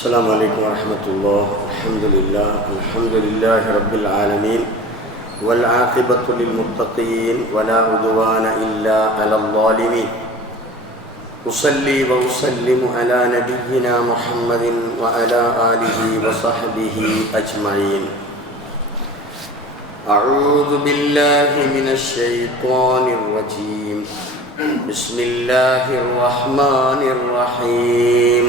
السلام عليكم ورحمة الله. الحمد لله. الحمد لله رب العالمين. والعاقبة للمتقين ولا عدوان إلا على الظالمين. أصلي وأسلم على نبينا محمد وعلى آله وصحبه أجمعين. أعوذ بالله من الشيطان الرجيم. بسم الله الرحمن الرحيم.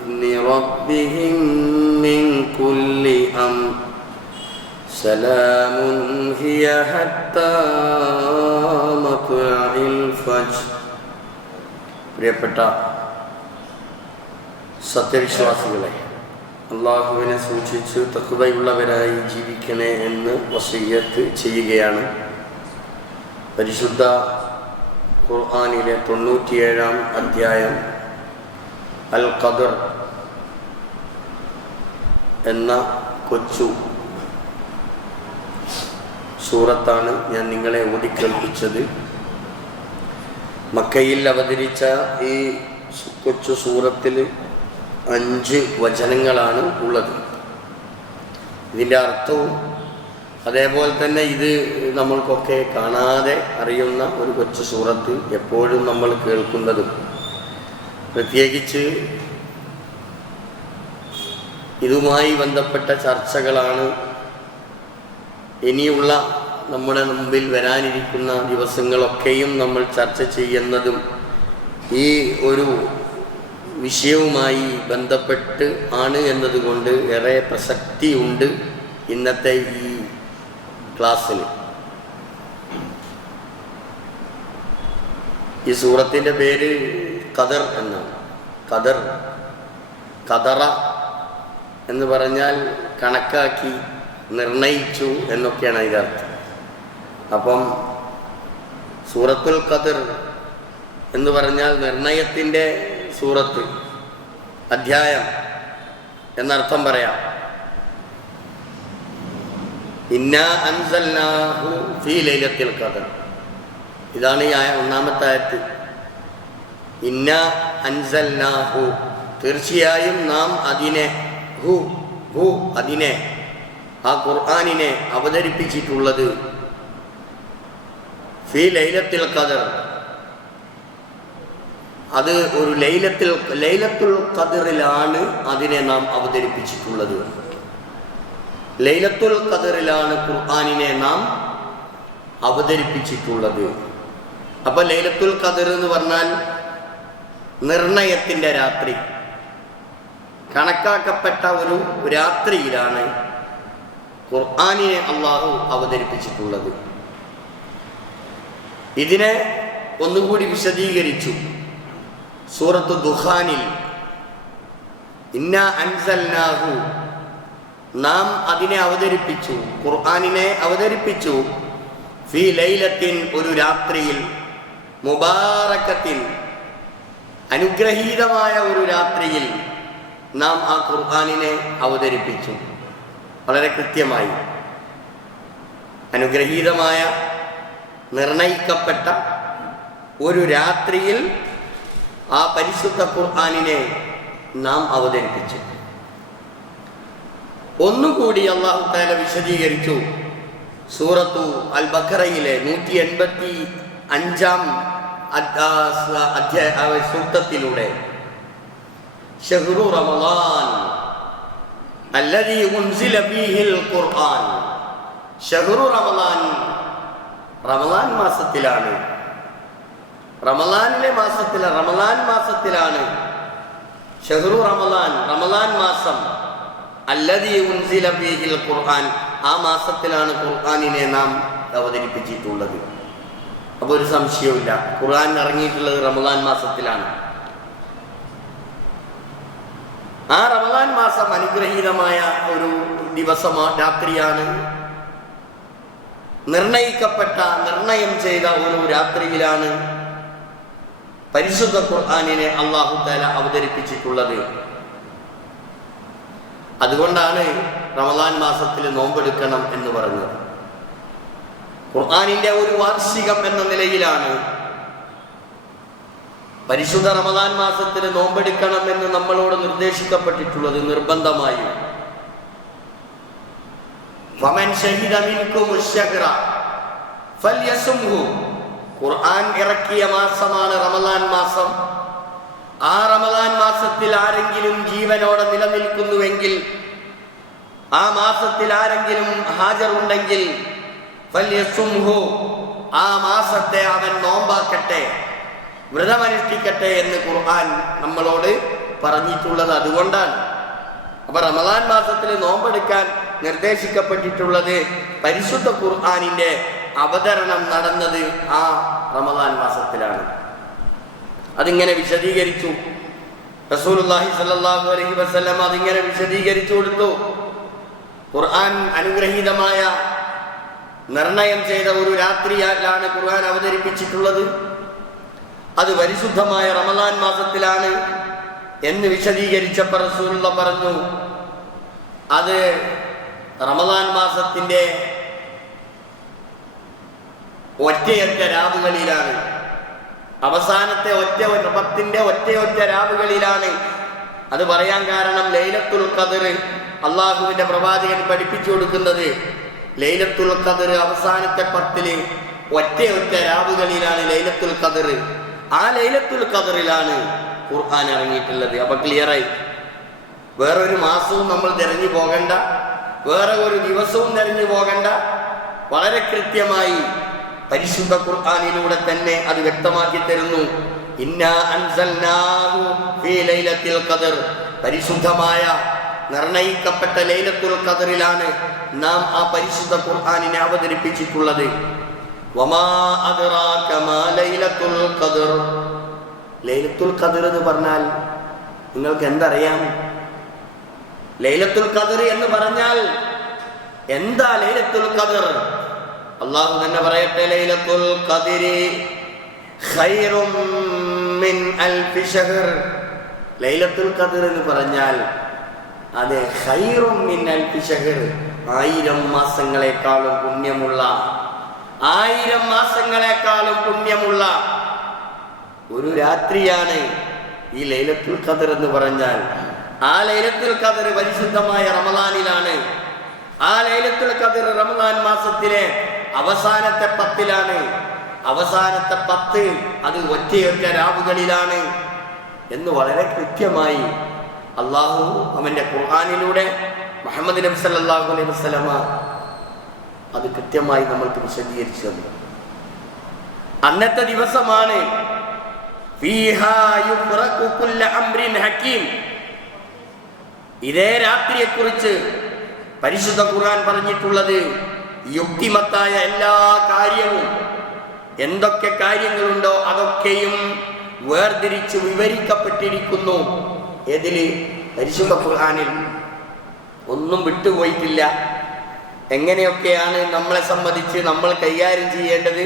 ربهم من كل أمر سلام هي حتى مطلع الفجر പ്രിയപ്പെട്ട സത്യവിശ്വാസികളെ അള്ളാഹുവിനെ സൂക്ഷിച്ച് തക്കുവയുള്ളവരായി ജീവിക്കണേ എന്ന് വസീയത്ത് ചെയ്യുകയാണ് പരിശുദ്ധ ഖുർആാനിലെ തൊണ്ണൂറ്റിയേഴാം അധ്യായം അൽ ഖദർ എന്ന കൊച്ചു സൂറത്താണ് ഞാൻ നിങ്ങളെ ഓടിക്കേൽപ്പിച്ചത്. മക്കയിൽ അവതരിച്ച ഈ കൊച്ചു സൂറത്തിൽ അഞ്ച് വചനങ്ങളാണ് ഉള്ളത്. ഇതിന്റെ അർത്ഥവും അതേപോലെ തന്നെ ഇത് നമ്മൾക്കൊക്കെ കാണാതെ അറിയുന്ന ഒരു കൊച്ചു സൂറത്ത് എപ്പോഴും നമ്മൾ കേൾക്കുന്നതും. പ്രത്യേകിച്ച് ഇതുമായി ബന്ധപ്പെട്ട ചർച്ചകളാണ് ഇനിയുള്ള നമ്മുടെ മുമ്പിൽ വരാനിരിക്കുന്ന ദിവസങ്ങളൊക്കെയും നമ്മൾ ചർച്ച ചെയ്യുന്നതും ഈ ഒരു വിഷയവുമായി ബന്ധപ്പെട്ട് ആണ് എന്നതുകൊണ്ട് ഏറെ പ്രസക്തിയുണ്ട് ഇന്നത്തെ ഈ ക്ലാസ്സിന് ഈ സൂറത്തിന്റെ പേര് കദർ എന്നാണ്. കദർ ഖദറ എന്ന് പറഞ്ഞാൽ കണക്കാക്കി നിർണയിച്ചു എന്നൊക്കെയാണ് അതിന്റെ അർത്ഥം. അപ്പം സൂറത്തുൽ ഖദർ എന്ന് പറഞ്ഞാൽ നിർണയത്തിന്റെ സൂറത്ത് അധ്യായം എന്നർത്ഥം പറയാം. അൻസല്ലാഹു ഫീ ലൈലത്തിൽ ഖദർ. ഇതാണ് ഈ ഒന്നാമത്തെ ആയത്ത്. ഇന്ന അൻസൽ തീർച്ചയായും നാം അതിനെ ഹു ഹു അതിനെ ആ ഖുർആാനിനെ അവതരിപ്പിച്ചിട്ടുള്ളത് ഫി ലൈലത്തിൽ ഖദർ. അത് ഒരു ലൈലത്തിൽ ലൈലത്തുൽ ഖദറിലാണ് അതിനെ നാം അവതരിപ്പിച്ചിട്ടുള്ളത്. ലൈലത്തുൽ ഖദറിലാണ് ഖുർആാനിനെ നാം അവതരിപ്പിച്ചിട്ടുള്ളത്. അപ്പൊ ലൈലത്തുൽ ഖദർ എന്ന് പറഞ്ഞാൽ നിർണയത്തിന്റെ രാത്രി. കണക്കാക്കപ്പെട്ട ഒരു രാത്രിയിലാണ് ഖുർആാനിനെ അള്ളാഹു അവതരിപ്പിച്ചിട്ടുള്ളത്. ഇതിനെ ഒന്നുകൂടി വിശദീകരിച്ചു. സൂറത്ത് ദുഹാനിൽ ഇന്ന അൻസൽനാഹു നാം അതിനെ അവതരിപ്പിച്ചു ഖുർആാനിനെ അവതരിപ്പിച്ചു. ഫി ലൈലത്തിൻ ഒരു രാത്രിയിൽ മുബാറക്കത്തിൻ അനുഗ്രഹീതമായ ഒരു രാത്രിയിൽ നാം ആ ഖുർആാനിനെ അവതരിപ്പിച്ചു. വളരെ കൃത്യമായി. അനുഗ്രഹീതമായ നിർണയിക്കപ്പെട്ട ഒരു രാത്രിയിൽ ആ പരിശുദ്ധ ഖുർആാനിനെ നാം അവതരിപ്പിച്ചു. ഒന്നുകൂടി അള്ളാഹു താല വിശദീകരിച്ചു. സൂറത്തു അൽ ബഖറയിലെ നൂറ്റി എൺപത്തി അഞ്ചാം അധ്യായ സൂക്തത്തിലൂടെ. ഷഹ്റു റമളാൻ അല്ലദീ ഉൻസില ഫീഹിൽ ഖുർആൻ. ഷഹ്റു റമളാൻ റമളാൻ മാസത്തിലാണ്. റമളാനിലെ മാസത്തിലെ റമളാൻ മാസത്തിലാണ്. ഷഹ്റു റമളാൻ റമളാൻ മാസം അല്ലദീ ഉൻസില ഫീഹിൽ ഖുർആൻ. ആ മാസത്തിലാണ് ഖുർആനിനെ നാം അവതരിപ്പിച്ചിട്ടുള്ളത്. അപ്പോൾ ഒരു സംശയവുമില്ല. ഖുർആൻ ഇറങ്ങിയിട്ടുള്ളത് റമളാൻ മാസത്തിലാണ്. ആ റമദാൻ മാസം അനുഗ്രഹീതമായ ഒരു ദിവസമാ രാത്രിയാണ്. നിർണയിക്കപ്പെട്ട നിർണയം ചെയ്ത ഒരു രാത്രിയിലാണ് പരിശുദ്ധ ഖുർആാനിനെ അള്ളാഹു താല അവതരിപ്പിച്ചിട്ടുള്ളത്. അതുകൊണ്ടാണ് റമദാൻ മാസത്തിൽ നോമ്പെടുക്കണം എന്ന് പറഞ്ഞത്. ഖുർആാനിന്റെ ഒരു വാർഷികം എന്ന നിലയിലാണ് പരിശുദ്ധ റമദാൻ മാസത്തിൽ നോമ്പെടുക്കണം എന്ന് നമ്മളോട് നിർദ്ദേശിക്കപ്പെട്ടിട്ടുള്ളത് നിർബന്ധമായി. ഖുർആൻ ഇറക്കിയ മാസമാണ് റമദാൻ മാസം. ആ റമദാൻ മാസത്തിൽ ആരെങ്കിലും ജീവനോടെ നിലനിൽക്കുന്നുവെങ്കിൽ ആ മാസത്തിൽ ആരെങ്കിലും ഹാജറുണ്ടെങ്കിൽ ആ മാസത്തെ അവൻ നോമ്പാക്കട്ടെ. വ്രതമനുഷ്ഠിക്കട്ടെ എന്ന് ഖുർആൻ നമ്മളോട് പറഞ്ഞിട്ടുള്ളത് അതുകൊണ്ടാണ്. അപ്പൊ റമദാൻ മാസത്തിൽ നോമ്പെടുക്കാൻ നിർദ്ദേശിക്കപ്പെട്ടിട്ടുള്ളത് പരിശുദ്ധ ഖുർആാനിന്റെ അവതരണം നടന്നത് ആ റമദാൻ മാസത്തിലാണ്. അതിങ്ങനെ വിശദീകരിച്ചു. റസൂലുള്ളാഹി സ്വല്ലല്ലാഹു അലൈഹി വസല്ലം അതിങ്ങനെ വിശദീകരിച്ചു കൊടുത്തു. ഖുർആൻ അനുഗ്രഹീതമായ നിർണയം ചെയ്ത ഒരു രാത്രിയാണ് ഖുർആൻ അവതരിപ്പിച്ചിട്ടുള്ളത്. അത് പരിശുദ്ധമായ റമലാൻ മാസത്തിലാണ് എന്ന് വിശദീകരിച്ചപ്പോൾ റസൂലുള്ള പറഞ്ഞു അത് റമദാൻ മാസത്തിന്റെ ഒറ്റയൊറ്റ രാവുകളിലാണ്. അവസാനത്തെ ഒറ്റ പത്തിന്റെ ഒറ്റയൊറ്റ രാവുകളിലാണ്. അത് പറയാൻ കാരണം ലൈലത്തുൽ ഖദർ അള്ളാഹുവിന്റെ പ്രവാചകൻ പഠിപ്പിച്ചു കൊടുക്കുന്നത് ലൈലത്തുൽ ഖദർ അവസാനത്തെ പത്തിൽ ഒറ്റയൊറ്റ രാവുകളിലാണ് ലൈലത്തുൽ ഖദർ. ആ ലൈലത്തുൽ ഖദറിലാണ് ഖുർആൻ ഇറങ്ങിയിട്ടുള്ളത്. അപ്പൊ ക്ലിയറായി ഒരു മാസവും നമ്മൾ തിരഞ്ഞു പോകണ്ട. വേറെ ഒരു ദിവസവും തിരഞ്ഞു പോകണ്ട. വളരെ കൃത്യമായി പരിശുദ്ധ ഖുർആാനിലൂടെ തന്നെ അത് വ്യക്തമാക്കി തരുന്നു. പരിശുദ്ധമായ നിർണയിക്കപ്പെട്ട ലൈലത്തുൽ ഖദറിലാണ് നാം ആ പരിശുദ്ധ ഖുർആനിനെ അവതരിപ്പിച്ചിട്ടുള്ളത്. ലൈലത്തുൽ ഖദർ. എന്ന് പറഞ്ഞാൽ നിങ്ങൾക്ക് എന്തറിയാം ലൈലത്തുൽ ഖദർ എന്ന് പറഞ്ഞാൽ എന്താ ലൈലത്തുൽ ഖദർ? അള്ളാഹു തന്നെ പറയട്ടെ ലൈലത്തുൽ ഖദരി മിൻ അൽഫി ഷഹർ ലൈലത്തുൽ ഖദർ എന്ന് പറഞ്ഞാൽ അതെ ഖൈറും മിൻ അൽഫി ആയിരം മാസങ്ങളെക്കാളും പുണ്യമുള്ള ആയിരം മാസങ്ങളെക്കാളും പുണ്യമുള്ള ഒരു രാത്രിയാണ് ഈ ലൈലത്തുൽ ഖദർ എന്ന് പറഞ്ഞാൽ. ആ ലൈലത്തുൽ ഖദർ പരിശുദ്ധമായ റമദാനിലാണ്. ആ ലൈലത്തുൽ ഖദർ റമദാൻ മാസത്തിലെ അവസാനത്തെ പത്തിലാണ്. അവസാനത്തെ പത്ത് അത് ഒറ്റയൊറ്റ രാവുകളിലാണ് എന്ന് വളരെ കൃത്യമായി അള്ളാഹു അവന്റെ ഖുർആാനിലൂടെ മുഹമ്മദ് നബി സല്ലല്ലാഹു അലൈഹി വസല്ലമ അത് കൃത്യമായി നമ്മൾക്ക് വിശദീകരിച്ചു തന്നു അന്നത്തെ ദിവസമാണ് ഇതേ രാത്രിയെ കുറിച്ച് പരിശുദ്ധ ഖുർആൻ പറഞ്ഞിട്ടുള്ളത് യുക്തിമത്തായ എല്ലാ കാര്യവും എന്തൊക്കെ കാര്യങ്ങളുണ്ടോ അതൊക്കെയും വേർതിരിച്ച് വിവരിക്കപ്പെട്ടിരിക്കുന്നു. എതിൽ പരിശുദ്ധ ഖുർആനിൽ. ഒന്നും വിട്ടുപോയിട്ടില്ല. എങ്ങനെയൊക്കെയാണ് നമ്മളെ സംബന്ധിച്ച് നമ്മൾ കൈകാര്യം ചെയ്യേണ്ടത്?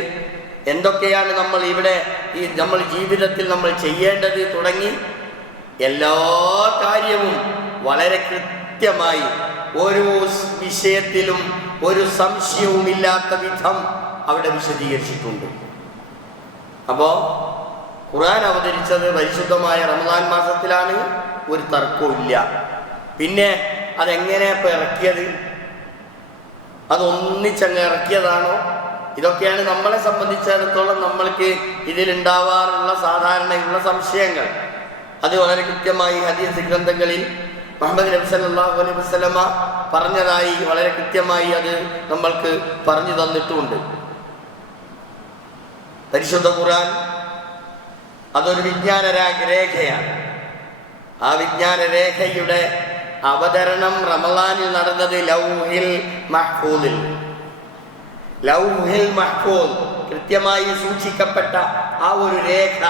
എന്തൊക്കെയാണ് നമ്മൾ ഇവിടെ ഈ നമ്മൾ ജീവിതത്തിൽ നമ്മൾ ചെയ്യേണ്ടത് തുടങ്ങി? എല്ലാ കാര്യവും വളരെ കൃത്യമായി ഓരോ വിഷയത്തിലും ഒരു സംശയവുമില്ലാത്ത വിധം അവിടെ വിശദീകരിച്ചിട്ടുണ്ട്. അപ്പോ ഖുർആൻ അവതരിച്ചത് പരിശുദ്ധമായ റമദാൻ മാസത്തിലാണ് ഒരു തർക്കവും ഇല്ല പിന്നെ അതെങ്ങനെ ഇറക്കിയത്? അതൊന്നിച്ചങ്ങ് ഇറക്കിയതാണോ? ഇതൊക്കെയാണ് നമ്മളെ സംബന്ധിച്ചിടത്തോളം നമ്മൾക്ക് ഇതിലുണ്ടാവാറുള്ള സാധാരണയുള്ള സംശയങ്ങൾ. അത് വളരെ കൃത്യമായി ഹദീസ് ഗ്രന്ഥങ്ങളിൽ മുഹമ്മദ് നബി സല്ലല്ലാഹു അലൈഹി വസല്ലമ പറഞ്ഞതായി വളരെ കൃത്യമായി അത് നമ്മൾക്ക് പറഞ്ഞു തന്നിട്ടുമുണ്ട്. പരിശുദ്ധ ഖുർആൻ അതൊരു വിജ്ഞാന രേഖയാണ് ആ വിജ്ഞാന രേഖയുടെ അവതരണം റമലാനിൽ നടന്നത് ലൗഹിൽ മഹ്ഫൂദിൽ. ലൗഹിൽ മഹ്ഫൂദ് കൃത്യമായി സൂക്ഷിക്കപ്പെട്ട ആ ഒരു രേഖ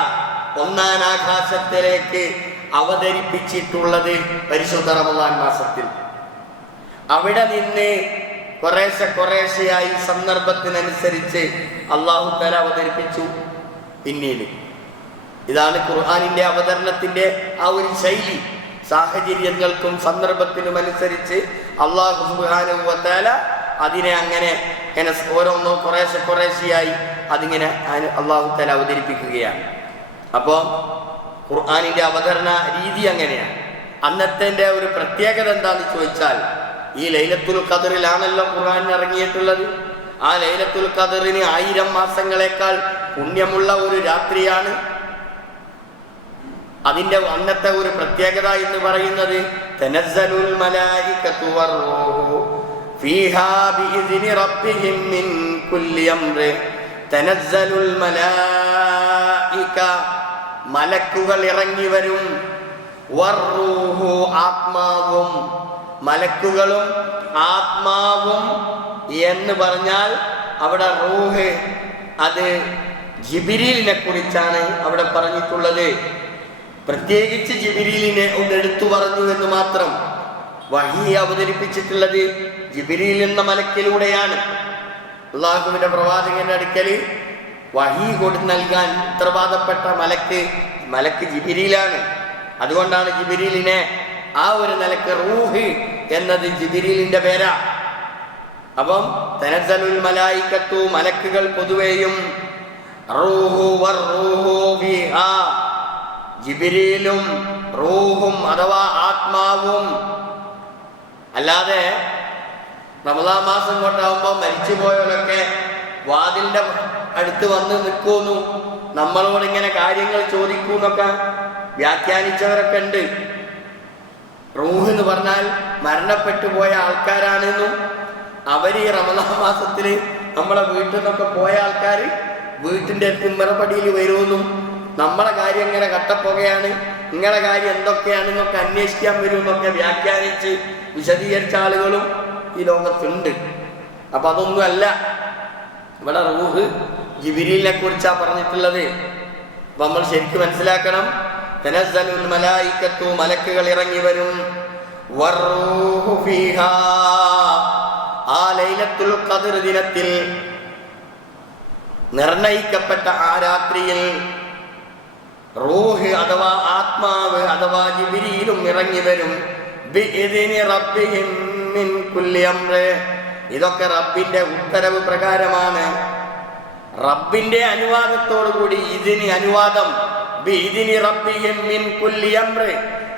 ഒന്നാം ആകാശത്തിലേക്ക് അവതരിപ്പിച്ചിട്ടുള്ളത് പരിശുദ്ധ റമലാൻ മാസത്തിൽ. അവിടെ നിന്ന് കുറേശ്ശെ കുറേശ്ശെയായി സന്ദർഭത്തിനനുസരിച്ച് അള്ളാഹു തല അവതരിപ്പിച്ചു പിന്നീട്. ഇതാണ് ഖുർആാനിന്റെ അവതരണത്തിന്റെ ആ ഒരു ശൈലി. സാഹചര്യങ്ങൾക്കും സന്ദർഭത്തിനും അനുസരിച്ച് സുബാനുവത്താല അതിനെ അങ്ങനെ ഇങ്ങനെ ഓരോന്നോ കുറേശ്ശെ കുറേശ്ശെയായി അതിങ്ങനെ അള്ളാഹു താല അവതരിപ്പിക്കുകയാണ്. അപ്പോൾ ഖുർആാനിന്റെ അവതരണ രീതി അങ്ങനെയാണ്. അന്നത്തെ ഒരു പ്രത്യേകത എന്താണെന്ന് ചോദിച്ചാൽ ഈ ലൈലത്തുൽ ഖദറിലാണല്ലോ ഖുർആൻ ഇറങ്ങിയിട്ടുള്ളത്. ആ ലൈലത്തുൽ ഖദറിന് ആയിരം മാസങ്ങളെക്കാൾ പുണ്യമുള്ള ഒരു രാത്രിയാണ് അതിന്റെ അന്നത്തെ ഒരു പ്രത്യേകത എന്ന് പറയുന്നത് തനസ്സലുൽ തനസ്സലുൽ മലായിക മലക്കുകൾ ഇറങ്ങി വരും ആത്മാവും മലക്കുകളും ആത്മാവും എന്ന് പറഞ്ഞാൽ അവിടെ റൂഹ് അത് ജിബിരിലിനെ കുറിച്ചാണ് അവിടെ പറഞ്ഞിട്ടുള്ളത്. പ്രത്യേകിച്ച് ജിബിരിലിനെ ഒന്ന് എടുത്തു പറഞ്ഞു എന്ന് മാത്രം വഹി അവതരിപ്പിച്ചിട്ടുള്ളത് ജിബിരിൽ എന്ന മലക്കിലൂടെയാണ്. അള്ളാഹുവിന്റെ പ്രവാചകന്റെ അടുക്കൽ വഹി കൊടു നൽകാൻ ഉത്തരവാദപ്പെട്ട മലക്ക് മലക്ക് ജിബിരിയിലാണ് അതുകൊണ്ടാണ് ജിബിരിലിനെ ആ ഒരു നിലയ്ക്ക് റൂഹ് എന്നത് ജിബിരിലിന്റെ പേരാ. അപ്പം തനസലുൽ മലായിക്കത്തു മലക്കുകൾ പൊതുവെയും റൂഹു ജിബിരിയിലും റൂഹും അഥവാ ആത്മാവും അല്ലാതെ റമദാ മാസം കൊണ്ടാവുമ്പോൾ മരിച്ചുപോയവരൊക്കെ വാതിലിന്റെ അടുത്ത് വന്ന് നിൽക്കുന്നു. നമ്മളോട് ഇങ്ങനെ കാര്യങ്ങൾ ചോദിക്കൂന്നൊക്കെ വ്യാഖ്യാനിച്ചവരൊക്കെ ഉണ്ട്. റൂഹ് എന്ന് പറഞ്ഞാൽ മരണപ്പെട്ടു പോയ ആൾക്കാരാണെന്നും അവർ ഈ റമദാ മാസത്തിൽ നമ്മളെ വീട്ടിൽ നിന്നൊക്കെ പോയ ആൾക്കാർ വീട്ടിന്റെ തിമ്മറപ്പടിയിൽ വരുമെന്നും നമ്മളെ കാര്യം ഇങ്ങനെ കട്ടപ്പുകയാണ് നിങ്ങളുടെ കാര്യം എന്തൊക്കെയാണെന്നൊക്കെ അന്വേഷിക്കാൻ വരും എന്നൊക്കെ വ്യാഖ്യാനിച്ച് വിശദീകരിച്ച ആളുകളും ഈ ലോകത്തുണ്ട്. അപ്പൊ അതൊന്നുമല്ല. ഇവിടെ റൂഹ് ജിബിരിലിനെ കുറിച്ചാണ് പറഞ്ഞിട്ടുള്ളത്. അപ്പൊ നമ്മൾ ശരിക്കും മനസ്സിലാക്കണം. തനസ്സലുൽ മലായിക്കത്തു മലക്കുകൾ ഇറങ്ങി വരും. ആ ലൈലത്തുൽ ദിനത്തിൽ നിർണയിക്കപ്പെട്ട ആ രാത്രിയിൽ റൂഹ് അഥവാ ആത്മാവ് അഥവാ ജിബിരിയിലും ഇറങ്ങി വരും. ഇതൊക്കെ റബ്ബിന്റെ ഉത്തരവ് പ്രകാരമാണ്. റബ്ബിന്റെ അനുവാദത്തോടു കൂടി ഇതിന് അനുവാദം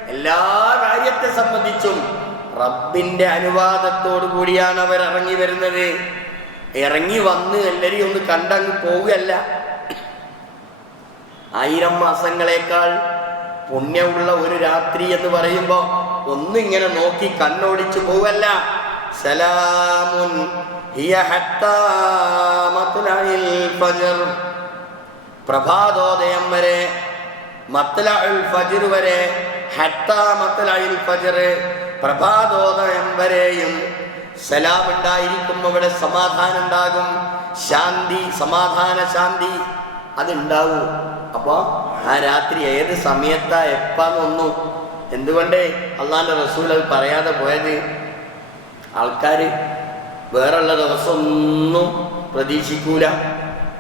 എല്ലാ കാര്യത്തെ സംബന്ധിച്ചും റബ്ബിന്റെ അനുവാദത്തോടു കൂടിയാണ് അവർ ഇറങ്ങി വരുന്നത്. ഇറങ്ങി വന്ന് എല്ലാരെയും ഒന്ന് കണ്ടങ്ങ് പോവുകയല്ല. ആയിരം മാസങ്ങളെക്കാൾ പുണ്യമുള്ള ഒരു രാത്രി എന്ന് പറയുമ്പോൾ ഒന്നിങ്ങനെ നോക്കി കണ്ണോടിച്ചു പോവല്ല സലാമുൻ. പ്രഭാതോദയം വരെ മത്ലഉൽ ഫജർ വരെ ഫജ്ർ. പ്രഭാതോദയം വരെയും സലാം ഉണ്ടായിരിക്കും അവിടെ സമാധാനം ഉണ്ടാകും ശാന്തി സമാധാന ശാന്തി അതുണ്ടാവും. അപ്പോൾ ആ രാത്രി ഏത് സമയത്താ എപ്പാന്നൊന്നും എന്തുകൊണ്ട് അള്ളാന്റെ റസൂൽ അത് പറയാതെ പോയത്? ആൾക്കാര് വേറുള്ള ദിവസം ഒന്നും പ്രതീക്ഷിക്കൂല.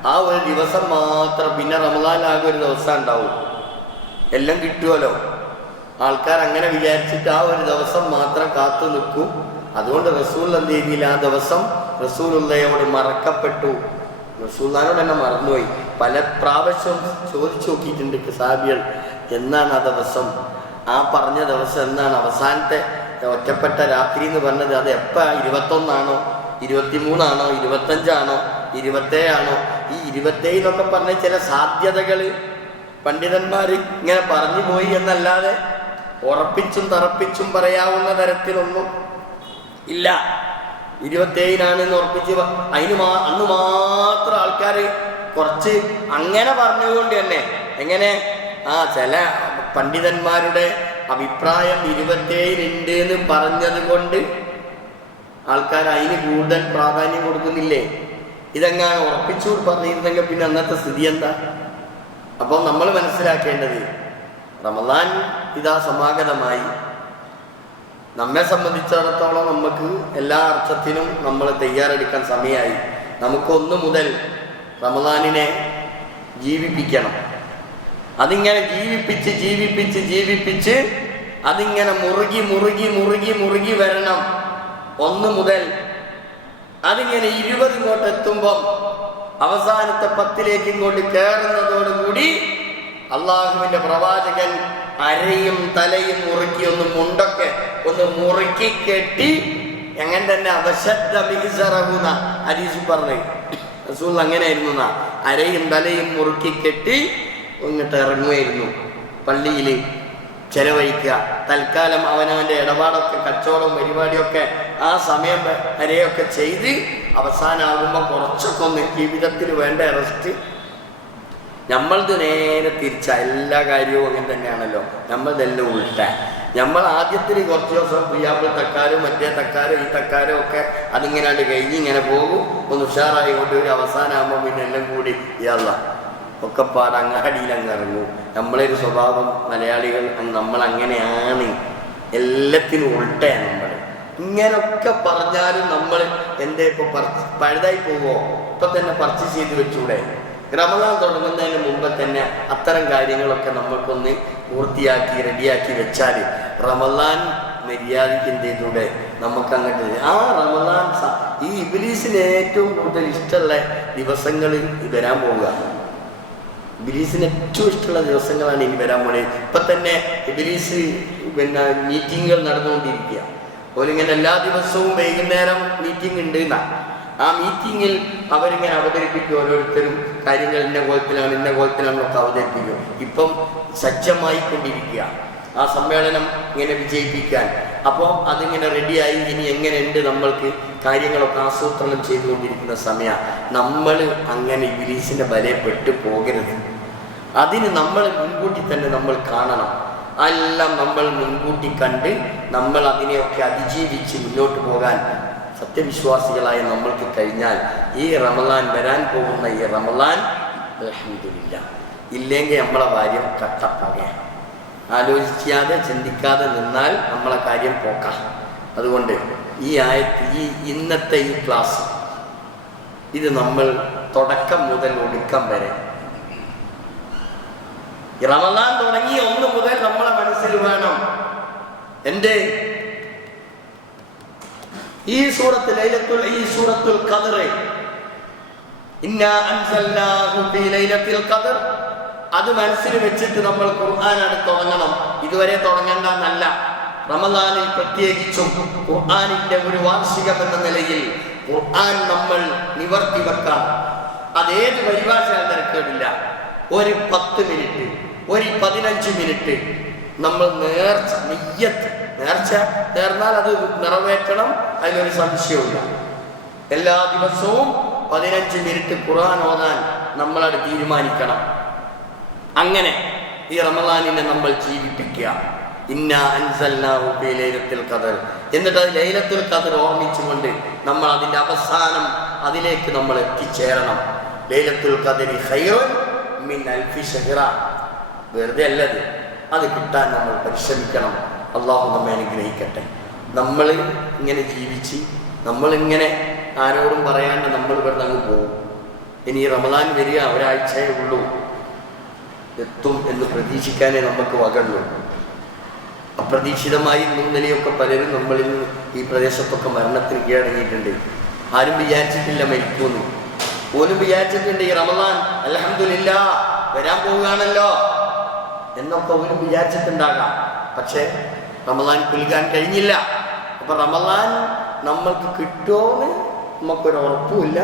ആ ഒരു ദിവസം മാത്രം പിന്നെ റമദാനാകെ ഒരു ദിവസം ഉണ്ടാവും. എല്ലാം കിട്ടുമല്ലോ ആൾക്കാർ അങ്ങനെ വിചാരിച്ചിട്ട് ആ ഒരു ദിവസം മാത്രം കാത്തു നിൽക്കും. അതുകൊണ്ട് റസൂൽ എന്ത് ചെയ്തില്ല? ആ ദിവസം റസൂലുള്ളയോട് മറക്കപ്പെട്ടു. റസൂല്ലാനോട് തന്നെ മറന്നുപോയി. പല പ്രാവശ്യം ചോദിച്ചു നോക്കിയിട്ടുണ്ട് കിസാബികൾ എന്നാണ് ആ ദിവസം? ആ പറഞ്ഞ ദിവസം എന്നാണ് അവസാനത്തെ ഒറ്റപ്പെട്ട രാത്രി എന്ന് പറഞ്ഞത് അത് എപ്പോൾ ഇരുപത്തൊന്നാണോ? ഇരുപത്തിമൂന്നാണോ? ഇരുപത്തഞ്ചാണോ? ഇരുപത്തേഴാണോ? ഈ ഇരുപത്തേഴിനൊക്കെ പറഞ്ഞ ചില സാധ്യതകൾ പണ്ഡിതന്മാർ ഇങ്ങനെ പറഞ്ഞു പോയി എന്നല്ലാതെ ഉറപ്പിച്ചും തറപ്പിച്ചും പറയാവുന്ന തരത്തിലൊന്നും ഇല്ല. ഇരുപത്തേഴിനാണെന്ന് ഉറപ്പിച്ച് പ- അതിന് അന്ന് മാത്രം ആൾക്കാർ കുറച്ച് അങ്ങനെ പറഞ്ഞുകൊണ്ട് തന്നെ. എങ്ങനെ? ആ ചില പണ്ഡിതന്മാരുടെ അഭിപ്രായം ഇരുപത്തേഴിനുണ്ട് എന്ന് പറഞ്ഞത് കൊണ്ട് ആൾക്കാർ അതിന് കൂടുതൽ പ്രാധാന്യം കൊടുക്കുന്നില്ലേ? ഇതെങ്ങാനും ഉറപ്പിച്ചു പറഞ്ഞിരുന്നെങ്കിൽ പിന്നെ അന്നത്തെ സ്ഥിതി എന്താ? അപ്പം നമ്മൾ മനസ്സിലാക്കേണ്ടത് റമദാൻ ഇതാ സമാഗതമായി. നമ്മെ സംബന്ധിച്ചിടത്തോളം നമുക്ക് എല്ലാ അർത്ഥത്തിനും നമ്മൾ തയ്യാറെടുക്കാൻ സമയമായി. നമുക്ക് ഒന്ന് മുതൽ റമദാനിനെ ജീവിപ്പിക്കണം. അതിങ്ങനെ ജീവിപ്പിച്ച് ജീവിപ്പിച്ച് ജീവിപ്പിച്ച് അതിങ്ങനെ മുറുകി മുറുകി മുറുകി മുറുകി വരണം. ഒന്ന് മുതൽ അതിങ്ങനെ ഇരുപത് ഇങ്ങോട്ട് എത്തുമ്പം അവസാനത്തെ പത്തിലേക്ക് ഇങ്ങോട്ട് കയറുന്നതോടുകൂടി അള്ളാഹുവിന്റെ പ്രവാചകൻ അരയും തലയും മുറുക്കി ഒന്ന് മുണ്ടൊക്കെ ഒന്ന് മുറുക്കി കെട്ടി എങ്ങനെ തന്നെ അവശദ്ധ മികസറകുന്ന ഹരീസ് പറഞ്ഞു റസൂൽ അങ്ങനെയായിരുന്നു എന്നാ. അരയും തലയും മുറുക്കി കെട്ടി ഇങ്ങോട്ട് ഇറങ്ങുമായിരുന്നു പള്ളിയിൽ ചെലവഴിക്കുക. തൽക്കാലം അവനവന്റെ ഇടപാടൊക്കെ കച്ചവടവും പരിപാടിയൊക്കെ ആ സമയം വരെയൊക്കെ ചെയ്ത് അവസാനമാകുമ്പോൾ കുറച്ചൊക്കെ ഒന്ന് ജീവിതത്തിൽ വേണ്ട റെസ്റ്റ് നമ്മളത് നേരെ തിരിച്ച. എല്ലാ കാര്യവും അങ്ങനെ തന്നെയാണല്ലോ. നമ്മളതെല്ലാം ഉൾട്ട നമ്മൾ ആദ്യത്തിന് കുറച്ച് ദിവസം പിയാപ്പിൾ തക്കാരും മറ്റേ തക്കാരും ഈ തക്കാരും ഒക്കെ അതിങ്ങനെയാണ്ട് കഴിഞ്ഞ് ഇങ്ങനെ പോകും. ഒന്ന് ഉഷാറായി കൊണ്ട് ഒരു അവസാനമാകുമ്പോൾ പിന്നെ എല്ലാം കൂടി ഇയാള ഒക്കെ പാട് അങ്ങാടിയിൽ അങ്ങ് ഇറങ്ങും. നമ്മളെ ഒരു സ്വഭാവം മലയാളികൾ നമ്മൾ അങ്ങനെയാണ് എല്ലാത്തിനും ഉൾട്ടയാണ് നമ്മൾ ഇങ്ങനൊക്കെ പറഞ്ഞാലും നമ്മൾ എന്റെ ഇപ്പൊ പഴതായി പഴുതായി പോവോ? ഇപ്പൊ തന്നെ പർച്ചേസ് ചെയ്ത് വെച്ചൂടെ? റമദാൻ തുടങ്ങുന്നതിന് മുമ്പ് തന്നെ അത്തരം കാര്യങ്ങളൊക്കെ നമ്മൾക്കൊന്ന് പൂർത്തിയാക്കി റെഡിയാക്കി വെച്ചാൽ റമദാൻ മര്യാദയ്ക്ക് നമുക്ക് അങ്ങോട്ട് ആ റമദാൻ ഈ ഇബിലീസിന് ഏറ്റവും കൂടുതൽ ഇഷ്ടമുള്ള ദിവസങ്ങളിൽ വരാൻ പോവുക. ഇബിലീസിന് ഏറ്റവും ഇഷ്ടമുള്ള ദിവസങ്ങളാണ് ഇനി വരാൻ പോകുന്നത് ഇപ്പം തന്നെ ഇബിലീസ് പിന്നെ മീറ്റിങ്ങുകൾ നടന്നുകൊണ്ടിരിക്കുക ഓരിങ്ങനെ എല്ലാ ദിവസവും വൈകുന്നേരം മീറ്റിംഗ് ഉണ്ട് എന്നാ ആ മീറ്റിങ്ങിൽ അവരിങ്ങനെ അവതരിപ്പിക്കും ഓരോരുത്തരും. കാര്യങ്ങൾ ഇന്ന കോലത്തിലാണ് ഇന്ന കോലത്തിലാണെന്നൊക്കെ അവതരിപ്പിക്കും ഇപ്പം സജ്ജമായി കൊണ്ടിരിക്കുക ആ സമ്മേളനം ഇങ്ങനെ വിജയിപ്പിക്കാൻ. അപ്പോൾ അതിങ്ങനെ റെഡിയായി ഇനി എങ്ങനെയുണ്ട് നമ്മൾക്ക് കാര്യങ്ങളൊക്കെ ആസൂത്രണം ചെയ്തുകൊണ്ടിരിക്കുന്ന സമയമാണ് നമ്മൾ അങ്ങനെ ഇംഗ്ലീഷിന്റെ ബലയപ്പെട്ട് പോകരുത്. അതിന് നമ്മൾ മുൻകൂട്ടി തന്നെ നമ്മൾ കാണണം. എല്ലാം നമ്മൾ മുൻകൂട്ടി കണ്ട് നമ്മൾ അതിനെയൊക്കെ അതിജീവിച്ച് മുന്നോട്ട് പോകാൻ സത്യവിശ്വാസികളായ നമ്മൾക്ക് കഴിഞ്ഞാൽ ഈ റമലാൻ വരാൻ പോകുന്ന ഈ റമലാൻ അലഹമില്ല ഇല്ലെങ്കിൽ നമ്മളെ കാര്യം കട്ടപ്പകയാണ്. ആലോചിക്കാതെ ചിന്തിക്കാതെ നിന്നാൽ നമ്മളെ കാര്യം പോക്കാം. അതുകൊണ്ട് ഈ ആയത്ത് ഈ ഇന്നത്തെ ഈ ക്ലാസ് ഇത് നമ്മൾ തുടക്കം മുതൽ ഒടുക്കം വരെ. റമലാൻ തുടങ്ങി ഒന്ന് മുതൽ നമ്മളെ മനസ്സിൽ വേണം. എന്റെ ഈ സൂറത്ത് ലൈലത്തുൽ ഈ സൂറത്തുൽ ഖദർ ഇന്നാ അൻസൽനാഹു ലൈലത്തിൽ ഖദർ. അത് മനസ്സിൽ വെച്ചിട്ട് നമ്മൾ ഖുർആൻ ഖുർആനാണ് തുടങ്ങണം. ഇതുവരെ തുടങ്ങേണ്ടെന്നല്ല റമദാനിൽ പ്രത്യേകിച്ചും ഖുർആനിന്റെ ഒരു വാർഷികം എന്ന നിലയിൽ ഖുർആൻ നമ്മൾ നിവർത്തി വെക്കാം. അതേത് പരിഭാഷ തിരക്കേടില്ല ഒരു പത്ത് മിനിറ്റ് ഒരു പതിനഞ്ച് മിനിറ്റ് നമ്മൾ നേർച്ച നെയ്യത്ത് നേർച്ച നേർന്നാൽ അത് നിറവേറ്റണം അതിനൊരു സംശയമില്ല എല്ലാ ദിവസവും പതിനഞ്ച് മിനിറ്റ് ഖുർആൻ ഓതാൻ നമ്മളത് തീരുമാനിക്കണം. അങ്ങനെ ഈ റമദാനിനെ നമ്മൾ ജീവിപ്പിക്കുക. ഇന്ന അൻസല്ലാഹുബി ലൈലത്തിൽ ഖദർ. എന്നിട്ട് അത് ലൈലത്തിൽ ഖദർ ഓർമ്മിച്ചുകൊണ്ട് നമ്മൾ അതിന്റെ അവസാനം അതിലേക്ക് നമ്മൾ എത്തിച്ചേരണം. ലൈലത്തുൽ ഖദരി ഖൈറുൻ മിൻ അൽഫി വെറുതെ അല്ലത്. അത് കിട്ടാൻ നമ്മൾ പരിശ്രമിക്കണം. അള്ളാഹു നമ്മെ അനുഗ്രഹിക്കട്ടെ. നമ്മൾ ഇങ്ങനെ ജീവിച്ച് നമ്മളിങ്ങനെ ആരോടും പറയാണ്ട് നമ്മൾ ഇവിടെ അങ്ങ് പോകും. ഇനി റമദാൻ വരിക ഒരാഴ്ചയേ ഉള്ളൂ. എത്തും എന്ന് പ്രതീക്ഷിക്കാനേ നമുക്ക് വകള്ളൂ അപ്രതീക്ഷിതമായി ഇന്നലെയൊക്കെ പലരും നമ്മളിൽ നിന്ന് ഈ പ്രദേശത്തൊക്കെ മരണത്തിന് കീഴടങ്ങിയിട്ടുണ്ട്. ആരും വിചാരിച്ചിട്ടില്ല മരിക്കുമെന്ന്. പോലും വിചാരിച്ചിട്ടുണ്ട് ഈ റമദാൻ അലഹമില്ല വരാൻ പോവുകയാണല്ലോ എന്നൊക്കെ ഒരു വിചാരിച്ചിട്ടുണ്ടാകാം. പക്ഷേ റമദാൻ പുൽകാൻ കഴിഞ്ഞില്ല. അപ്പൊ റമദാൻ നമ്മൾക്ക് കിട്ടുമോന്ന് നമുക്കൊരു ഉറപ്പുമില്ല.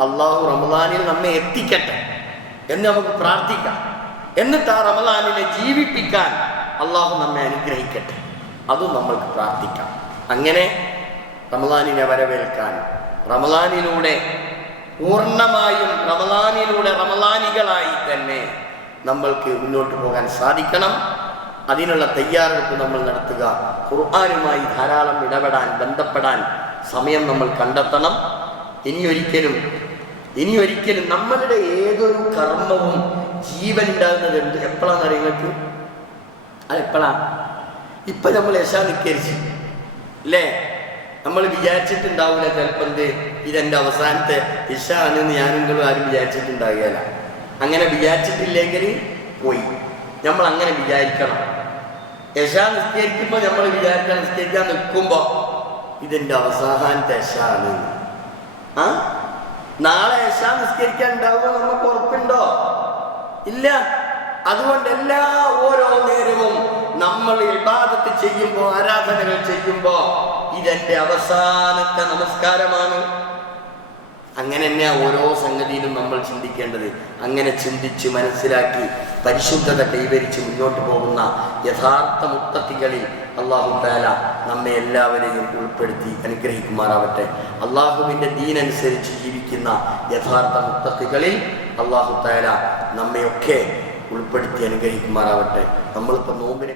അള്ളാഹു റമദാനിൽ നമ്മെ എത്തിക്കട്ടെ എന്ന് നമുക്ക് പ്രാർത്ഥിക്കാം. എന്നിട്ട് ആ റമദാനിനെ ജീവിപ്പിക്കാൻ അള്ളാഹു നമ്മെ അനുഗ്രഹിക്കട്ടെ. അതും നമ്മൾക്ക് പ്രാർത്ഥിക്കാം. അങ്ങനെ റമദാനിനെ വരവേൽക്കാൻ റമദാനിലൂടെ പൂർണമായും റമദാനിലൂടെ റമദാനികളായി തന്നെ നമ്മൾക്ക് മുന്നോട്ട് പോകാൻ സാധിക്കണം. അതിനുള്ള തയ്യാറെടുപ്പ് നമ്മൾ നടത്തുക. ഖുർആാനുമായി ധാരാളം ഇടപെടാൻ ബന്ധപ്പെടാൻ സമയം നമ്മൾ കണ്ടെത്തണം. ഇനിയൊരിക്കലും ഇനിയൊരിക്കലും നമ്മളുടെ ഏതൊരു കർമ്മവും ജീവൻ ഉണ്ടാകുന്നത് എന്ത്? എപ്പോഴാണെന്ന് അതെപ്പോഴാ ഇപ്പൊ നമ്മൾ യശാ നിക്കരിച്ചു അല്ലേ നമ്മൾ വിചാരിച്ചിട്ടുണ്ടാവില്ല ചിലപ്പോൾ എന്ത്? ഇതെന്റെ അവസാനത്തെ ഇഷാണെന്ന് ഞാനെങ്കിലും ആരും വിചാരിച്ചിട്ടുണ്ടാകുകയില്ല. അങ്ങനെ വിചാരിച്ചിട്ടില്ലെങ്കിൽ പോയി. നമ്മൾ അങ്ങനെ വിചാരിക്കണം. യശാ നിസ്കരിക്കുമ്പോൾ നമ്മൾ വിചാരിക്കാൻ നിസ്കരിക്കാൻ നിൽക്കുമ്പോൾ ഇതെന്റെ അവസാനത്തെ യശാണ് ആ? നാളെ യശാ നിസ്കരിക്കാൻ ഉണ്ടാവുക നമുക്ക് ഉറപ്പുണ്ടോ? ഇല്ല. അതുകൊണ്ട് എല്ലാ ഓരോ നേരവും നമ്മൾ ഇബാദത്ത് ചെയ്യുമ്പോൾ ആരാധനകൾ ചെയ്യുമ്പോൾ ഇതെന്റെ അവസാനത്തെ നമസ്കാരമാണ്. അങ്ങനെ തന്നെ ഓരോ സംഗതിയിലും നമ്മൾ ചിന്തിക്കേണ്ടത്. അങ്ങനെ ചിന്തിച്ച് മനസ്സിലാക്കി പരിശുദ്ധത കൈവരിച്ച് മുന്നോട്ട് പോകുന്ന യഥാർത്ഥ മുത്തത്തികളിൽ അള്ളാഹു താല നമ്മെ എല്ലാവരെയും ഉൾപ്പെടുത്തി അനുഗ്രഹിക്കുമാറാവട്ടെ. അള്ളാഹുവിന്റെ ദീനനുസരിച്ച് ജീവിക്കുന്ന യഥാർത്ഥ മുത്തത്തികളിൽ അള്ളാഹു താല നമ്മയൊക്കെ ഉൾപ്പെടുത്തി അനുഗ്രഹിക്കുമാറാവട്ടെ. നമ്മളിപ്പോൾ നോമ്പിനെ